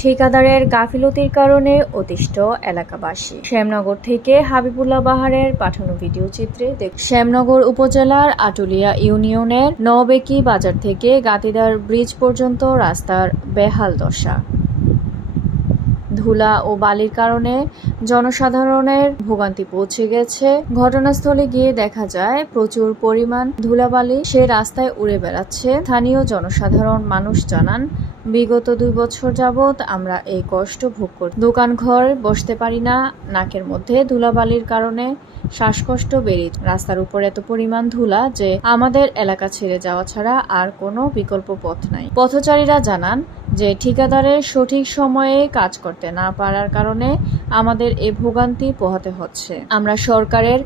ঠিকাদারের গাফিলতির কারণে অতিষ্ঠ এলাকাবাসী। শ্যামনগর থেকে হাবিবুল্লাহ বাহারের পাঠানো ভিডিও চিত্রে শ্যামনগর উপজেলার আটুলিয়া ইউনিয়নের নওবেকি বাজার থেকে গাতিদার ব্রিজ পর্যন্ত রাস্তার বেহাল দশা। ধুলা ও বালির কারণে জনসাধারণের ভোগান্তি পৌঁছে গেছে। ঘটনাস্থলে গিয়ে দেখা যায় প্রচুর পরিমাণ ধুলাবালি সে রাস্তায় উড়ে বেড়াচ্ছে। স্থানীয় জনসাধারণ মানুষ জানান, বিগত 2 বছর যাবৎ আমরা এই কষ্ট ভোগ করি। দোকান ঘর বসতে পারি না। নাকের মধ্যে ধুলাবালির কারণে শ্বাসকষ্ট বেড়ে। রাস্তার উপর এত পরিমাণ ধুলা যে আমাদের এলাকা ছেড়ে যাওয়া ছাড়া আর কোনো বিকল্প পথ নাই। পথচারীরা জানান যে ঠিকাদারের সঠিক সময়ে কাজ করতে না পারার কারণে আমাদের এই ভোগান্তি পোহাতে হচ্ছে। আমরা সরকারের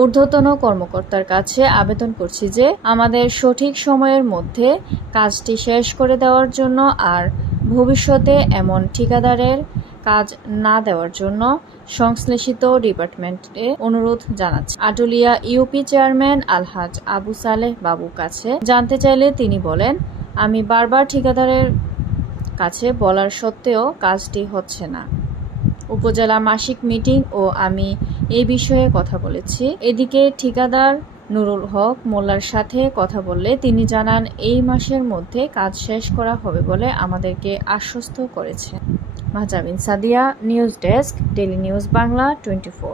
ঊর্ধ্বতন কর্মকর্তার কাছে আবেদন করছি যে আমাদের সঠিক সময়ের মধ্যে কাজটি শেষ করে দেওয়ার জন্য আর ভবিষ্যতে এমন ঠিকাদারের কাজ না দেওয়ার জন্য সংশ্লিষ্ট ডিপার্টমেন্টে অনুরোধ জানাচ্ছে। আটুলিয়া ইউপি চেয়ারম্যান আলহাজ আবু সালেহ বাবুর কাছে জানতে চাইলে তিনি বলেন, আমি বারবার ঠিকাদারের কাছে বলার সত্ত্বেও কাজটি হচ্ছে না। উপজেলা মাসিক মিটিং ও আমি এই বিষয়ে কথা বলেছি। এদিকে ঠিকাদার নুরুল হক মোল্লার সাথে কথা বললে তিনি জানান এই মাসের মধ্যে কাজ শেষ করা হবে বলে আমাদেরকে আশ্বস্ত করেছেন। Mahjabin Sadia, news desk, daily news Bangla 24।